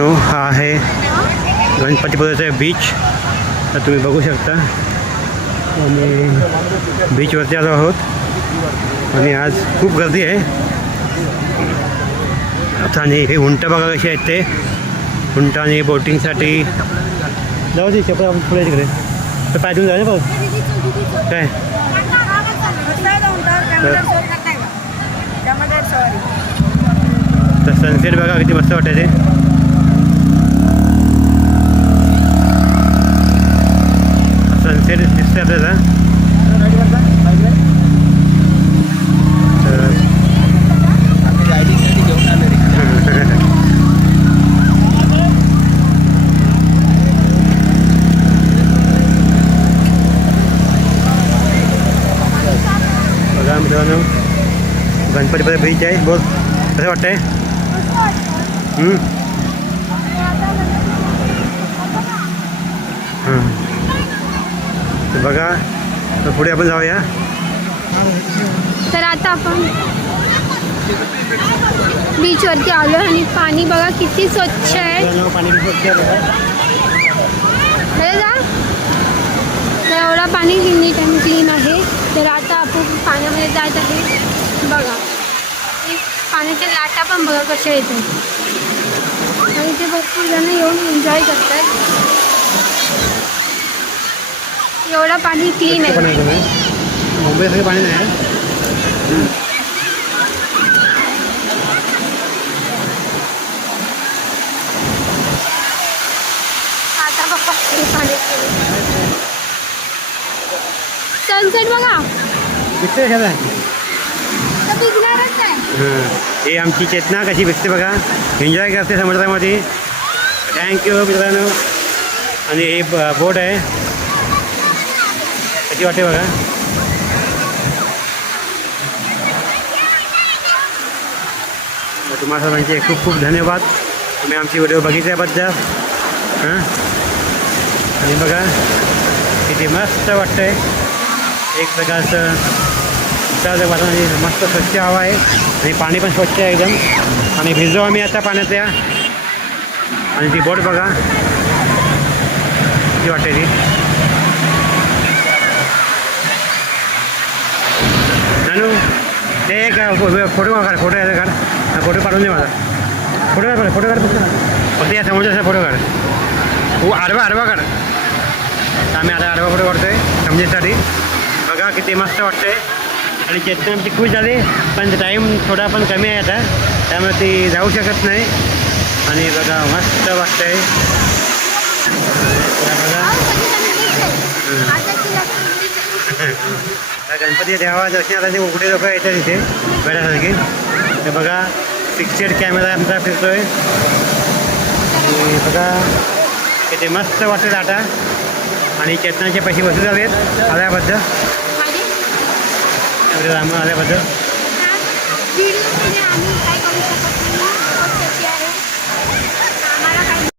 तो हा आहे गणपतीपुळ्याचा बीच तर तुम्ही बघू शकता. आणि बीचवरती आलो आहोत. आणि आज खूप गर्दी आहे. आता आणि हे उंट बघा कसे आहेत ते. उंट आणि बोटिंगसाठी जाऊ दे चपला पुढे तिकडे. तर पाय जाऊ ना भाऊ. काय? तर सनसेट बघा किती मस्त वाटायचे सनसेट दिसते आपल्याला तर बघा मित्रांनो गणपतीपुळे बीच आहे. बोल कसं वाटतंय? हां बघा तर पुढे आपण जाऊया. तर आता आपण बीचवरती आलो आणि पाणी बघा किती स्वच्छ आहे. मित्रांनो, पाणी किती स्वच्छ आहे बघा. हे जा तर एवढा पाणी नीट आणि क्लीन आहे तर आता पाण्यामध्ये जात आहे. बघा. पाण्याच्या लाटा पण बघा कशा येतात आणि ते भरपूर जण येऊन एन्जॉय करतात. एवढा पाणी क्लीन आहे. मुंबईसारखं पाणी नाही सनसेट बघा. दिसतंय का हां. ही आमची चेतना कशी भेटते बघा. एन्जॉय करते समुद्रामध्ये. थँक्यू मित्रांनो. आणि ही बोट आहे. कशी वाटते बघा. तर तुम्हा सर्वांचे खूप खूप धन्यवाद. तुम्ही आमची व्हिडिओ बघितल्याबद्दल. हां? आणि बघा किती मस्त वाटतं आहे एक प्रकारचं उत्साहाचं वातावरण मस्त स्वच्छ हवा आहे. आणि पाणी पण स्वच्छ आहे एकदम. आणि भिजलो आम्ही आता पाण्यात या. आणि ती बोट बघा. किती वाटते ती. नानू ते एक फोटो काढ फोटो यायचा काढ. हा फोटो काढून दे मला. फोटो काढ फोटो काढ फक्त. फक्त या समोरचा फोटो काढ. हो आडवा आडवा काढ. आम्ही आता आडवा फोटो काढतोय समजेसाठी. बघा किती मस्त वाटतंय. आणि चेतना आमची खुश झाली पण टाईम थोडा पण कमी आहे आता. त्यामुळे ती जाऊ शकत नाही. आणि बघा मस्त वाटतं आहे बघा गणपती देवा दर्शनाला ते उघडे लोक येतात इथे वेळासारखी तर बघा पिक्चर कॅमेरा आमचा फिरतोय. आणि बघा इथे मस्त वाटतं आता. आणि चेतनाचे पैसे वसूल झालेत आल्याबद्दल. एवढे लांबून आल्याबद्दल.